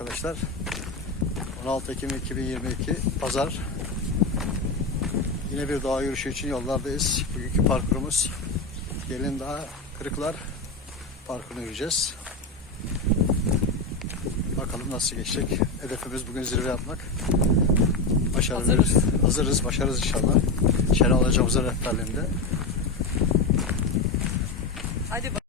arkadaşlar. 16 Ekim 2022 Pazar. Yine bir doğa yürüyüşü için yollardayız. Bugünkü parkurumuz Gelin Dağı Kırıklar parkurunu yürüyeceğiz. Bakalım nasıl geçecek. Hedefimiz bugün zirve yapmak. Başarılıyız. Hazırız. Hazırız. Başarırız inşallah. Şenol hocamızın rehberliğinde. Hadi bak.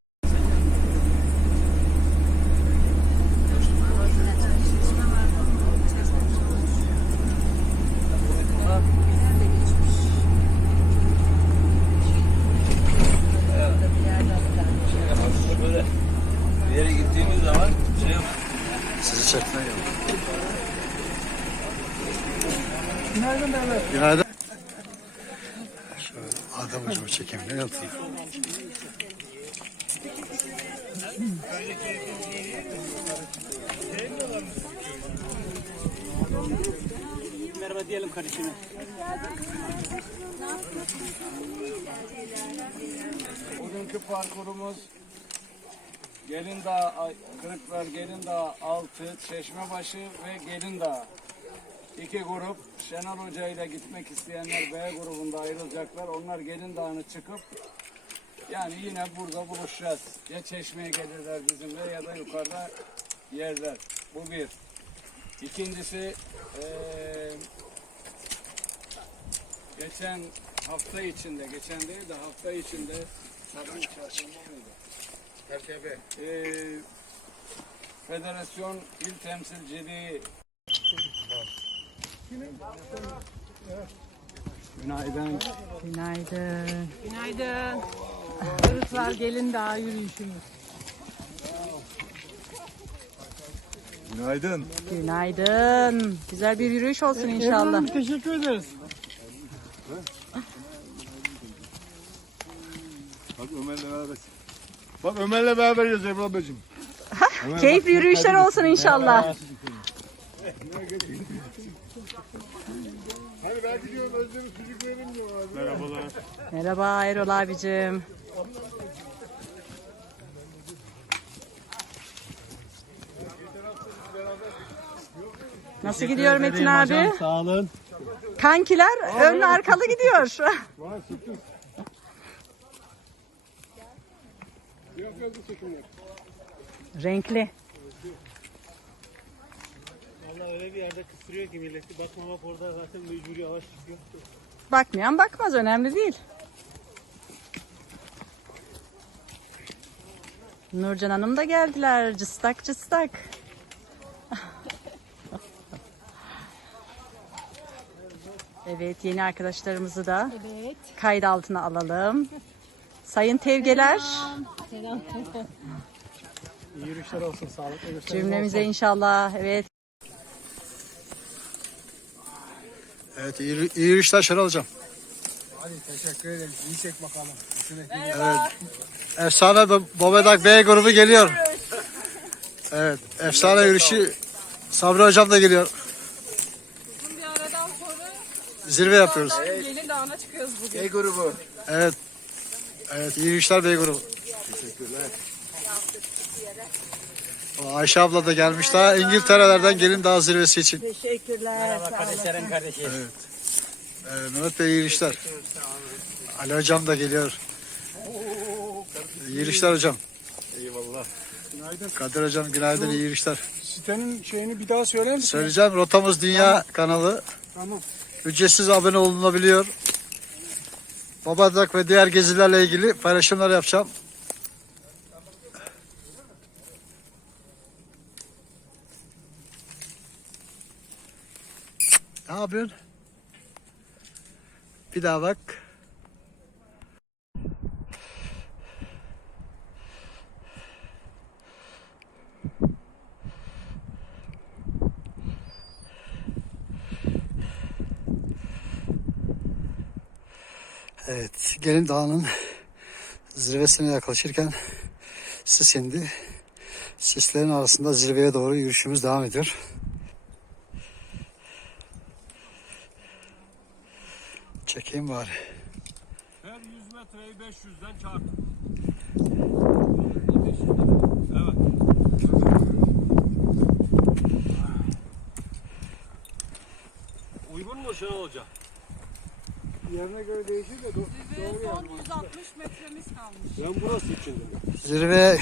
Günaydın Mehmet. Günaydın. Şöyle Adem hocamı çekeyim. Ne yapayım? Merhaba diyelim kardeşime. Bugünkü parkurumuz Gelin Dağı, Kırıklar Gelin Dağı Altı, Çeşmebaşı ve Gelin Dağı. İki grup Şenol Hoca ile gitmek isteyenler B grubunda ayrılacaklar. Onlar Gelin Dağı'nı çıkıp yani yine burada buluşacağız. Ya Çeşme'ye gelirler bizimle ya da yukarıda yerler. Bu bir. İkincisi eee geçen hafta içinde, geçen değil de hafta içinde Sarı Çarşamba mıydı? Federasyon İl Temsilciliği Günaydın. Günaydın. Günaydın. Kırıklar gelin daha yürüyüşümüz. Günaydın. Günaydın. Güzel bir yürüyüş olsun inşallah. Teşekkür ederiz. Bak Ömer'le beraber. Bak Ömer'le beraberiz Ebru ablacığım. Keyifli yürüyüşler olsun inşallah. Gidiyorum Özlem'i sucuk verin diyor. Merhabalar. Merhaba Erol abicim. Nasıl gidiyor Metin abi? Sağ olun. Kankiler önlü arkalı gidiyor. Renkli. Öyle bir yerde kıstırıyor ki milleti. Bakmamak orada zaten mecburi yavaş çıkıyor. Bakmayan bakmaz önemli değil. Nurcan Hanım da geldiler. Cıstak cıstak. Evet yeni arkadaşlarımızı da kayıt altına alalım. Sayın tevgeler İyi yürüyüşler olsun, sağlıklı yürüyüşler. cümlemize inşallah. Evet Evet iyi, iyi yürüyüşler Şenol hocam. Hadi teşekkür ederim. İyi çek bakalım. Efsane B- Bobedak B grubu geliyor. Evet, efsane yürüyüşü Sabri hocam da geliyor. Bir aradan sonra Zirve yapıyoruz. Gelin Dağı'na çıkıyoruz bugün. E grubu. Evet. Evet, iyi yürüyüşler B grubu. O Ayşe abla da gelmiş daha İngiltere'lerden gelin daha zirvesi için. Kardeşlerin kardeşi. Ee, Mehmet Bey iyi yürüyüşler. Ali hocam da geliyor. İyi yürüyüşler hocam. Eyvallah. Günaydın. Kadir hocam günaydın iyi yürüyüşler. Sitenin şeyini bir daha söyler misin? Söyleyeceğim rotamız dünya kanalı. Tamam. Ücretsiz abone olunabiliyor. Babadak ve diğer gezilerle ilgili paylaşımlar yapacağım. Ne yapıyorsun? Bir daha bak. Evet, Gelin Dağı'nın zirvesine yaklaşırken sis indi. Sislerin arasında zirveye doğru yürüyüşümüz devam ediyor. Çekeyim var. Her 100 metreyi 500'den çarp. Evet. Uygun mu Şenol Hoca? Yerine göre değişir de do doğru son 160 metremiz kalmış. Ben burası için dedim. Zirve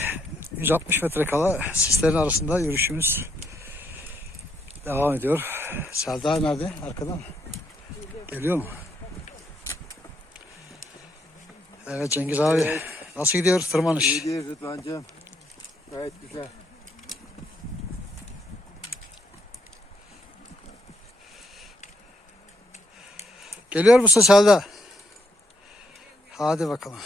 160 metre kala sislerin arasında yürüyüşümüz devam ediyor. Selda nerede? Arkadan. Geliyor mu? Evet Cengiz abi. Nasıl gidiyor tırmanış? İyi değil Rıdvan'cığım. Gayet güzel. Geliyor musun Selda? Hadi bakalım.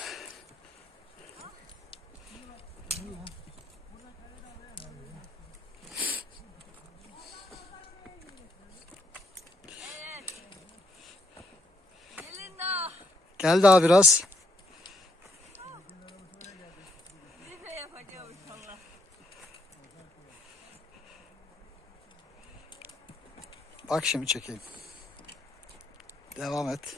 Gel daha biraz. Zirve yapacağım inşallah. Bak şimdi çekeyim. Devam et.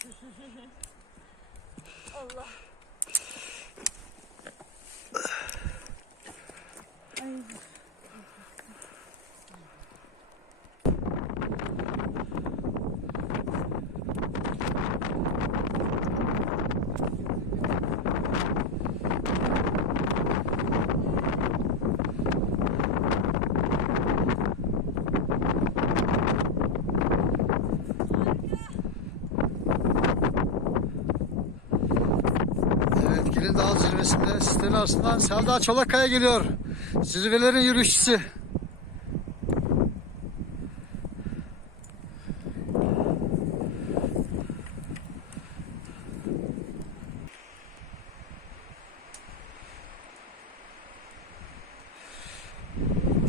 Evet Gelin Dağı sislerin arasından Selda Çolakkaya geliyor. Zirvelerin yürüyüşçüsü.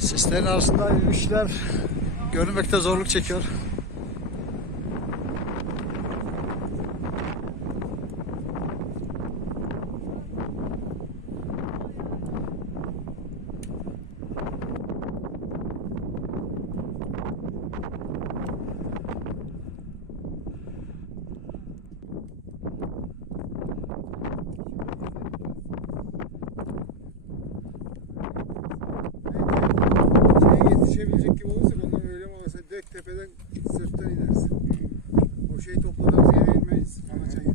Sislerin arasında yürüyüşler görünmekte zorluk çekiyor. şeyi topladım ziyare inmeyiz. Kamaçayı.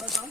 Adam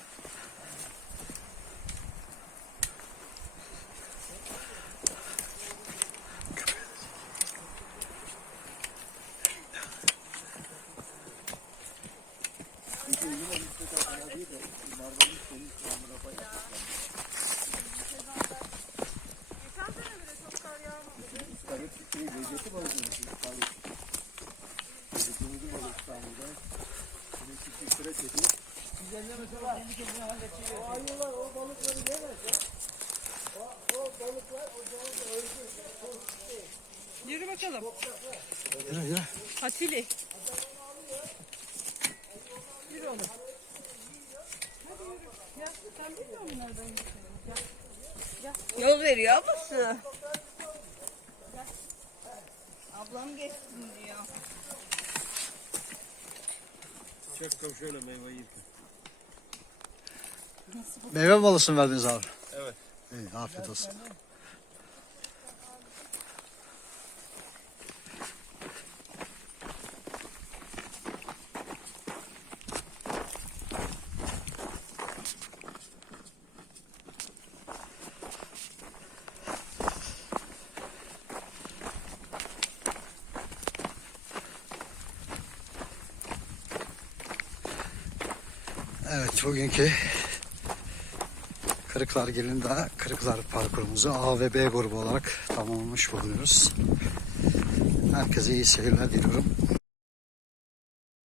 O şeyi topladığımız yere inmeyiz. Amaçayı. Oradan bu. Yürü bakalım. Yürü yürü. Hatili. Yürü oğlum. Hadi yürü. Ya sen bilmiyor musun nereden gideceğini? Yol veriyor ablası. Ablam geçsin diyor. Çek kav şöyle meyve yiyirken. Meyve balısını verdiniz abi? Evet. İyi, afiyet olsun. Evet bugünkü Kırıklar gelin daha Kırıklar parkurumuzu A ve B grubu olarak tamamlamış bulunuyoruz. Herkese iyi seyirler diliyorum.